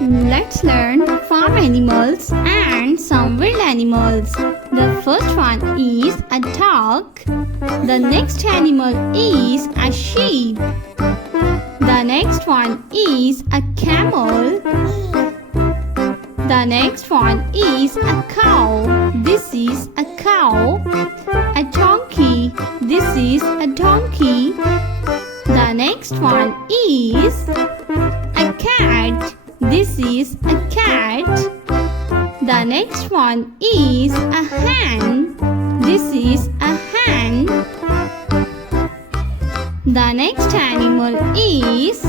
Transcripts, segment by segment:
Let's learn farm animals and some wild animals. The first one is a dog. The next animal is a sheep. The next one is a camel. The next one is a cow. This is a cow. A donkey. This is a donkey. The next one is a cat. This is a cat. The next one is a hen. This is a hen. The next animal is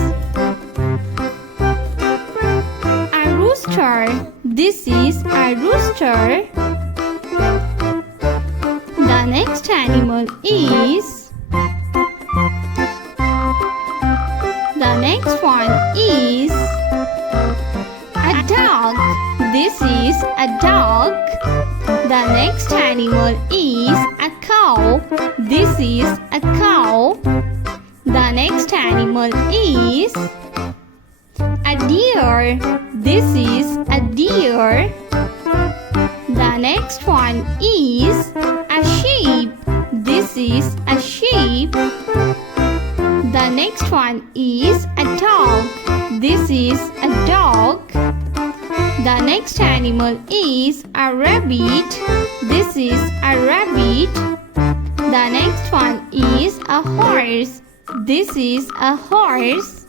a rooster. This is a rooster. The next animal is the next one is a dog. This is a dog. The next animal is a cow. This is a cow. The next animal is a deer. This is a deer. The next one is a sheep. This is a sheep. The next one is a dog. This is a dog. The next animal is a rabbit. This is a rabbit. The next one is a horse. This is a horse.